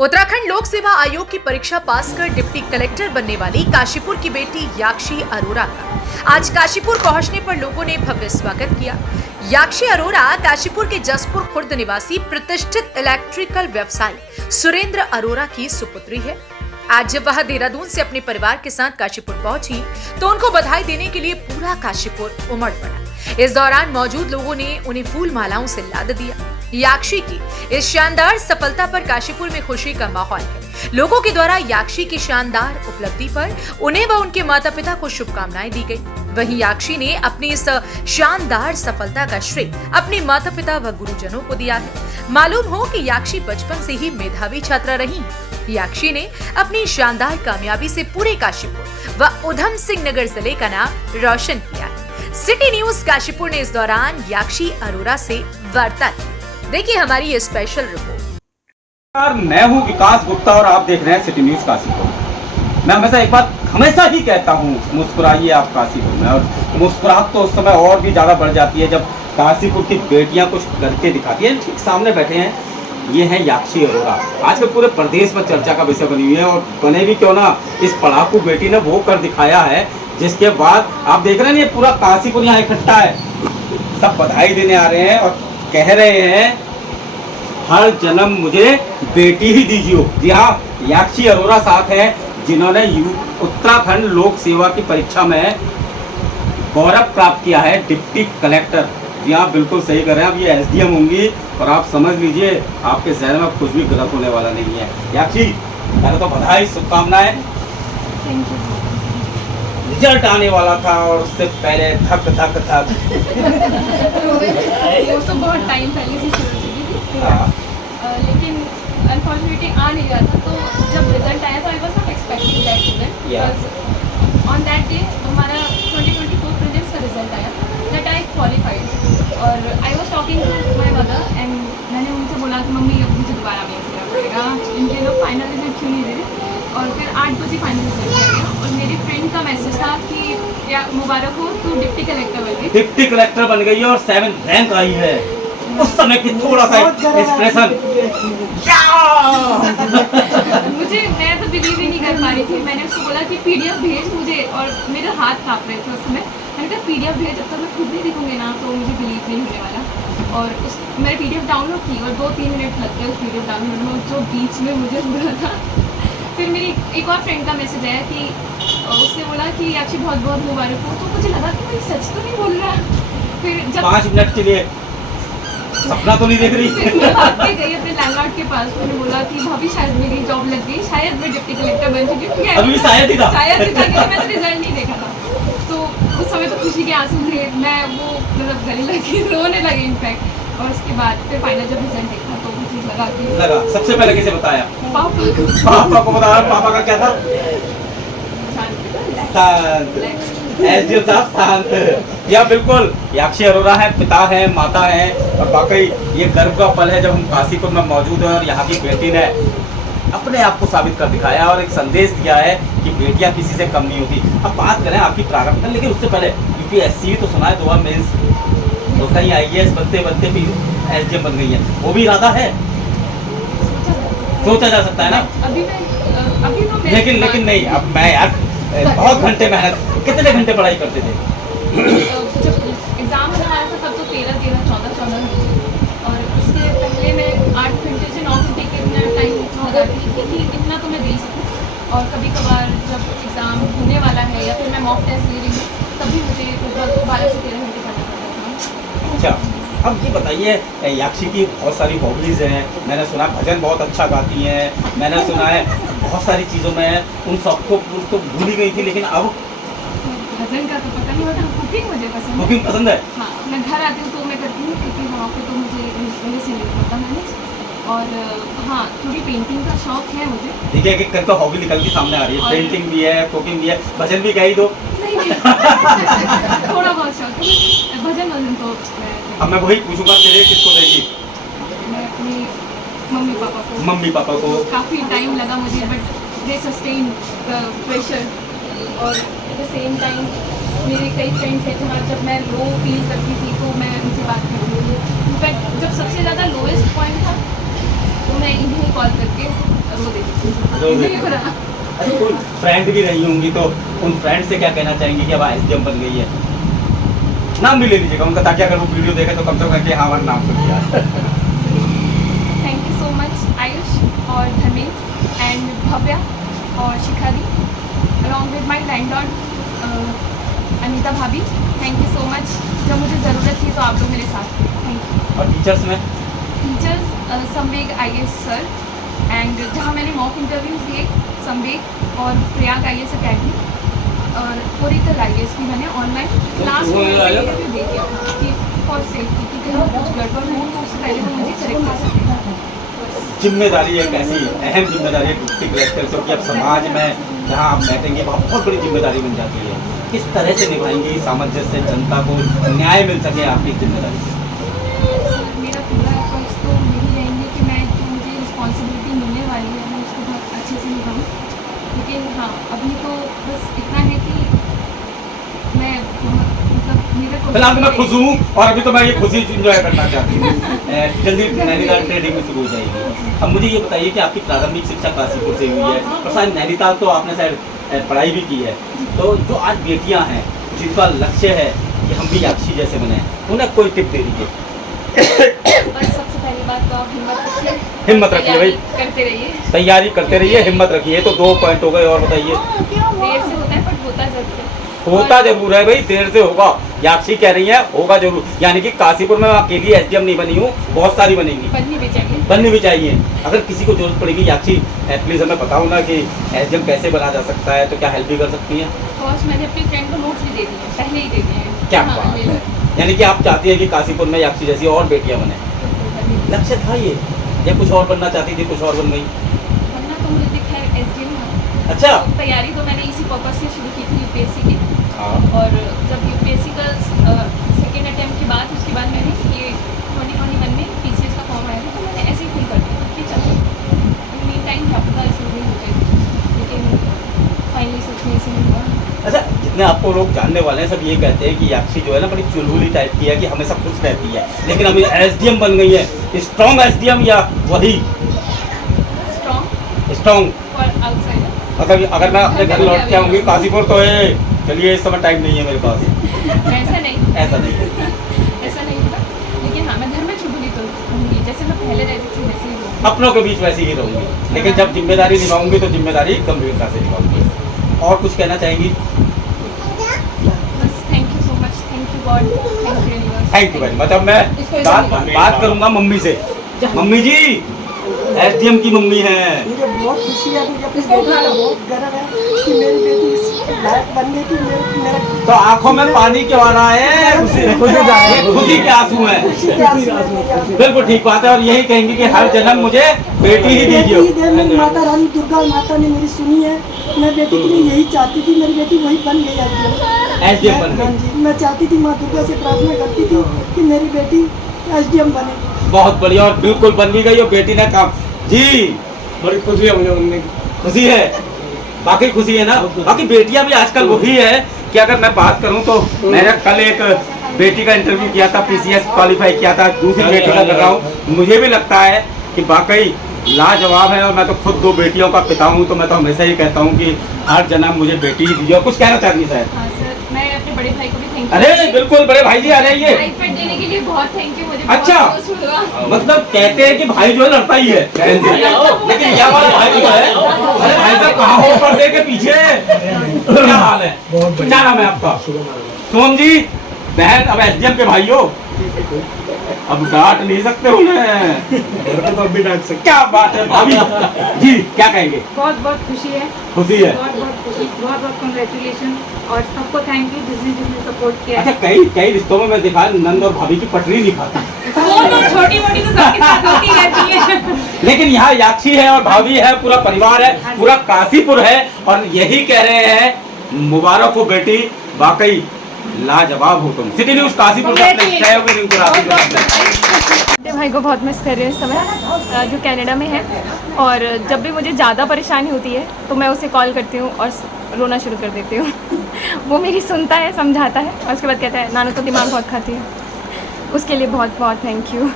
उत्तराखंड लोक सेवा आयोग की परीक्षा पास कर डिप्टी कलेक्टर बनने वाली काशीपुर की बेटी याक्षी अरोरा का आज काशीपुर पहुंचने पर लोगों ने भव्य स्वागत किया। याक्षी अरोरा काशीपुर के जसपुर खुर्द निवासी प्रतिष्ठित इलेक्ट्रिकल व्यवसायी सुरेंद्र अरोरा की सुपुत्री है। आज जब वह देहरादून से अपने परिवार के साथ काशीपुर पहुंची तो उनको बधाई देने के लिए पूरा काशीपुर उमड़ पड़ा। इस दौरान मौजूद लोगों ने उन्हें फूल मालाओं से लाद दिया। याक्षी की इस शानदार सफलता पर काशीपुर में खुशी का माहौल है। लोगों के द्वारा याक्षी की शानदार उपलब्धि पर उन्हें व उनके माता पिता को शुभकामनाएं दी गई। वहीं याक्षी ने अपनी इस शानदार सफलता का श्रेय अपने माता पिता व गुरुजनों को दिया है। मालूम हो कि याक्षी बचपन से ही मेधावी छात्रा रही है। याक्षी ने अपनी शानदार कामयाबी से पूरे काशीपुर व उधम सिंह नगर जिले का नाम रोशन किया है। सिटी न्यूज काशीपुर ने इस दौरान याक्षी अरोरा से वार्ता की। देखिए हमारी ये स्पेशल रिपोर्ट। मैं हूँ विकास गुप्ता और आप देख रहे हैं सिटी न्यूज काशीपुर। मैं हमेशा एक बात हमेशा ही कहता हूँ, मुस्कुराइए आप काशीपुर में। और मुस्कुराहट तो उस समय और भी ज़्यादा बढ़ जाती है जब काशीपुर की बेटियाँ कुछ करके दिखाती है। ठीक सामने बैठे हैं, ये है याक्षी अरोरा। आजकल पूरे प्रदेश में चर्चा का विषय बनी हुई है और बने भी क्यों ना, इस पढ़ाकू बेटी ने वो कर दिखाया है जिसके बाद आप देख रहे हैं ये पूरा काशीपुर यहाँ इकट्ठा है। सब बधाई देने आ रहे हैं और कह रहे हैं हर जन्म मुझे बेटी ही दीजिए। जी हाँ, याक्षी अरोरा साथ हैं जिन्होंने उत्तराखंड लोक सेवा की परीक्षा में गौरव प्राप्त किया है, डिप्टी कलेक्टर। जी हाँ, बिल्कुल सही कर रहे हैं। अब ये एसडीएम होंगी और आप समझ लीजिए आपके जहन में कुछ भी गलत होने वाला नहीं है। याक्षी, पहले तो बधाई, शुभकामनाएं। रिजल्ट आने वाला था और उससे पहले थक थक थक वो तो बहुत टाइम पहले से शुरू हो चुकी थी, लेकिन अनफॉर्चुनेटली आ नहीं रहा था। तो जब रिजल्ट आया तो I was not expecting that even, because on that day हमारा 2024 प्रीलिम्स का रिजल्ट आया दैट आई क्वालिफाइड। और I was talking to my mother and मैंने उनसे बोला कि मम्मी अब मुझे दोबारा मेहनत करना पड़ेगा, इनके लोग फाइनल रिजल्ट क्यों नहीं दे रहे। और फिर 8 बजे फाइनल रिजल्ट आ गया और मेरी फ्रेंड का मैसेज था कि या मुबारक हो, तू डिप्टी कलेक्टर बन गई। डिप्टी कलेक्टर बन गई है और 7th रैंक आई है। उस समय की थोड़ा सा एक्सप्रेशन मुझे, मैं तो बिलीव ही नहीं कर पा रही थी। मैंने उसको बोला कि पीडीएफ भेज मुझे, और मेरे हाथ कांप रहे थे उस समय। मैंने कहा पीडीएफ भेज, जब तक मैं खुद नहीं दिखूंगी ना तो मुझे बिलीव नहीं होने वाला। और उस मैंने पीडीएफ डाउनलोड की और 2-3 मिनट लग गए उस पीडीएफ डाउनलोड में, जो बीच में मुझे हुआ था। फिर मेरी एक और फ्रेंड का मैसेज आया कि उसने बोला कि याक्षी बहुत बहुत मुबारक हो। तो मुझे लगा कि कोई सच तो नहीं बोल रहा। फिर जब 5 मिनट के लिए सपना तो नहीं देख रही। फिर मैं भाग के गई अपने लैंडलॉर्ड के पास। मैंने बोला कि भाभी शायद मेरी जॉब लग गई, शायद मैं डिप्टी कलेक्टर बन चुकी हूँ। अभी शायद ही था, क्योंकि मैं तो रिजल्ट नहीं देखा था। तो उस समय तो खुशी के आंसू थे। मैं वो मतलब गले लगी, रोने लगी इनफैक्ट। और उसके बाद फिर फाइनल जब रिजल्ट देखा तो मुझे लगा सबसे पहले किसे बताया? पापा को बताया। पापा का क्या था? एसडीएम साहब शांत। या बिल्कुल, याक्षी अरोरा है, पिता है, माता है और वाकई ये गर्व का पल है जब हम काशीपुर में मौजूद हैं और यहाँ की बेटी ने अपने आप को साबित कर दिखाया और एक संदेश दिया है कि बेटियां किसी से कम नहीं होती। अब बात करें आपकी प्रारंभ में, लेकिन उससे पहले यूपीएससी तो सुना है, 2 बार मेंस तो कहीं आईएएस बनते बनते भी एसडीएम बन गई है। वो भी इरादा है, सोचा जा सकता है ना। अभी तो लेकिन नहीं, अब मैं यार बहुत घंटे मेहनत, कितने घंटे पढ़ाई करते थे? जब एग्जाम होने वाला था तब तो 13-14 घंटे, और उसके पहले मैं 8 घंटे से 9 घंटे के अपना टाइम लगाती थी कि इतना तो मैं दे सकूँ। और कभी कभार जब एग्ज़ाम होने वाला है या फिर मैं मॉक टेस्ट दे रही हूँ तभी मुझे लगभग 12 से 13 घंटे पढ़ना पड़ता था। अच्छा, अब ये बताइए, याक्षी की बहुत सारी हॉबीज़ हैं। मैंने सुना भजन बहुत अच्छा गाती हैं, मैंने सुना है बहुत सारी चीज़ों में उन सबको तो भूल ही गई थी, लेकिन अब भजन का तो पता नहीं होता। कुकिंग मुझे पसंद है। कुकिंग पसंद है? हाँ, मैं घर आती हूँ तो मैं करती हूँ, क्योंकि वहाँ पे तो मुझे मेरे से नहीं होता मैनेज। और हाँ, थोड़ी पेंटिंग का शौक है मुझे। देखिए एक करके हॉबी निकल के सामने आ रही है। पेंटिंग भी है, कुकिंग भी है, भजन भी गाई दो। नहीं थोड़ा बहुत शौक है भजन तो। अब मैं वही पूछूंगा, तेरे किसको देगी? मैं अपनी मम्मी पापा को। काफ़ी टाइम लगा मुझे, but they sustain the pressure. और एट द सेम टाइम मेरे कई फ्रेंड्स हैं जहाँ जब मैं लो फील करती थी तो मैं उनसे बात करती थी। इनफैक्ट जब सबसे ज़्यादा लोएस्ट पॉइंट था तो मैं इन्हें कॉल करके नहीं हो रहा। अरे कोई फ्रेंड भी रही होंगी तो उन फ्रेंड से क्या कहना चाहेंगी कि अब एसडीएम बन गई है? नाम भी ले लीजिएगा उनका, ताकि अगर वो वीडियो देखे तो कम से कम कि हाँ हमारा नाम सुन लिया। Thank you so much Ayush और धर्मेंद्र एंड भव्या और शिखा दी, along with my landlord Anita भाभी। Thank you so much. जब मुझे ज़रूरत थी तो आप लोग मेरे साथ थे। Thank you. और टीचर्स में टीचर्स संवेग IAS सर, एंड जहाँ मैंने मॉक इंटरव्यूज दिए संवेग और प्रयाग IAS अकेडमी और ओरिकल IAS भी मैंने ऑनलाइन लास्ट इंटरव्यू दे दिया था कि फॉर सेफ्टी कि कहीं कुछ गड़बड़ हो तो उससे पहले वो मुझे करेक्ट कर सकें। जिम्मेदारी एक ऐसी अहम जिम्मेदारी है डिप्टी कलेक्टर से कि अब समाज में जहाँ आप बैठेंगे वहाँ बहुत बड़ी जिम्मेदारी बन जाती है। किस तरह से निभाएंगे सामंजस्य, जनता को न्याय मिल सके आपकी जिम्मेदारी से? मेरा पूरा एफर्ट्स तो यही रहेंगे कि मैं जो मुझे रिस्पॉन्सिबिलिटी मिलने वाली है मैं उसको बहुत अच्छे से निभाऊँ। लेकिन हाँ, अभी तो बस इतना है कि मैं मतलब मेरा फिलहाल तो मैं खुश हूँ और अभी तो मैं ये खुशी इंजॉय करना चाहती हूँ। जल्दी नैनीताल ट्रेडिंग में शुरू हो जाएगी। अब मुझे ये बताइए कि आपकी प्रारंभिक शिक्षा काशीपुर से हुई है और शायद नैनीताल तो आपने शायद पढ़ाई भी की है, तो जो आज बेटियां हैं जिनका लक्ष्य है कि हम भी याक्षी जैसे बने, उन्हें कोई टिप दे दीजिए। बस सबसे पहली बात तो आप हिम्मत रखिए भाई, करते रहिए, तैयारी करते रहिए, हिम्मत रखिए। तो 2 पॉइंट हो गए। और बताइए। देर से होता है पर होता जरूर है। होता जरूर है भाई, देर से होगा। याक्षी कह रही है होगा जरूर, यानी कि काशीपुर में अकेली एसडीएम नहीं बनी हूँ, बहुत सारी बनेंगी, बननी भी चाहिए। अगर किसी को जरूरत पड़ेगी याक्षी प्लीज हमें बताओ ना कि एसडीएम कैसे बना जा सकता है, तो क्या हेल्प भी कर सकती हैं? फर्स्ट मैंने अपनी फ्रेंड को नोट्स भी दे दिए हैं, पहले ही दे दिए हैं। क्या बात है, यानी कि आप चाहती हैं कि काशीपुर में याक्षी जैसी और बेटियां बने। लक्ष्य था ये या कुछ और बनना चाहती थी, कुछ और बन गई? बनना तो मुझे दिखा है एसडीएम है। अच्छा, तैयारी तो मैंने इसी पर्पस से शुरू की थी यूपीएससी की। हाँ। और जब यूपीएससी का सेकेंड अटेम्प्ट के बाद उसके बाद मैंने ये 2021 में पीसीएस का फॉर्म आया था, तो मैंने ऐसे ही फिल कर दिया कि चलो मीन टाइम क्या पता इसमें भी हो जाए, लेकिन फाइनली सच में इसी में हुआ। अच्छा, जितने आपको लोग जानने वाले हैं सब ये कहते हैं कि याक्षी जो है ना बड़ी चुलबुली टाइप की है, कि हमेशा खुश रहती है, लेकिन अभी एसडीएम बन गई है। स्ट्रॉन्ग एसडीएम या वही स्ट्रॉन्ग फॉर आउटसाइडर? मतलब अगर मैं अपने घर लौट के आऊँगी काशीपुर तो चलिए इस समय टाइम नहीं है मेरे पास, ऐसा नहीं, ऐसा नहीं है। ऐसा नहीं होगा, लेकिन हाँ मैं घर में चुलबुली तो रहूंगी, जैसे मैं पहले रहती थी वैसे ही रहूंगी। अपनों के बीच वैसे ही रहूंगी, लेकिन जब जिम्मेदारी निभाऊंगी तो जिम्मेदारी गंभीरता से निभाऊंगी। और कुछ कहना चाहेंगी? बस thank you so much, thank you God, thank you universe. Thank you very much. अब मैं बात करूंगा मम्मी से। मम्मी जी, एसडीएम की मम्मी है। मुझे बहुत खुशी है, मुझे अपनी बेटी का बहुत गर्व है कि मेरी बेटी इस लायक बनने की मेरा तो आंखों में पानी क्यों आ रहा है? खुशी के आंसू है। बिल्कुल ठीक बात है, और यही कहेंगे कि हर जन्म मुझे बेटी ही दीजिए। मेरी माता रानी दुर्गा माता ने मेरी सुनी है। मैं बेटी के लिए यही चाहती थी, मेरी बेटी वही बन गई एसडीएम बन गई। मैं चाहती थी, माँ दुर्गा से प्रार्थना करती थी कि मेरी बेटी एसडीएम बने। बहुत बढ़िया, और बिल्कुल बन भी गई और बेटी ने काम जी। बड़ी खुशी है मुझे उनने। खुशी है, बाकी खुशी है ना। बाकी बेटियां भी आजकल वही है कि अगर मैं बात करूं तो मैंने कल एक बेटी का इंटरव्यू किया था, पीसीएस क्वालिफाई किया था, दूसरी बेटी का कर रहा हूं। मुझे भी लगता है कि वाकई लाजवाब है, और मैं तो खुद 2 बेटियों का पिता हूं, तो मैं तो हमेशा ही कहता हूं कि हर जन्म मुझे बेटी ही दीजिए। कुछ कहना चाहती है हाँ सर, मैं अपने बड़े भाई को भी थैंक यू। अरे बिल्कुल, बड़े भाई जी आ जाइए। आईपैड देने के लिए बहुत थैंक यू, मुझे अच्छा, बहुत खुश हुआ। मतलब कहते हैं कि भाई जो है लड़ता ही है बहन से, लेकिन यह वाला भाई जो है, अरे भाई साहब कहाँ हो पर्दे के पीछे? क्या हाल है? क्या नाम है आपका? सोम जी। बहन अब एसडीएम के भाई हो, अब डांट नहीं सकते उन्हें। तो अभी डांट सकते। क्या बात है भाभी जी, क्या कहेंगे? बहुत बहुत खुशी है, खुशी है। बहुत बहुत खुशी, बहुत बहुत कंग्रेचुलेशन, और सबको थैंक यू जिसने जिसने सपोर्ट किया। अच्छा, कई रिश्तों में मैं देखा नंद और भाभी की पटरी नहीं खाती, वो तो छोटी मोटी तो सबके साथ होती रहती है। लेकिन यहाँ याक्षी है और भाभी है, पूरा परिवार है, पूरा काशीपुर है, और यही कह रहे हैं मुबारक हो बेटी, वाकई लाजवाब हो तुम। सिटी न्यूज़ काशीपुर से अपने सहयोगी रिंकू राठी अपने भाई को बहुत मिस कर रही हूँ इस समय, जो कनाडा में है, और जब भी मुझे ज़्यादा परेशानी होती है तो मैं उसे कॉल करती हूँ और रोना शुरू कर देती हूँ। वो मेरी सुनता है, समझाता है, और उसके बाद कहता है नानू तो दिमाग बहुत खाती है। उसके लिए बहुत बहुत थैंक यू।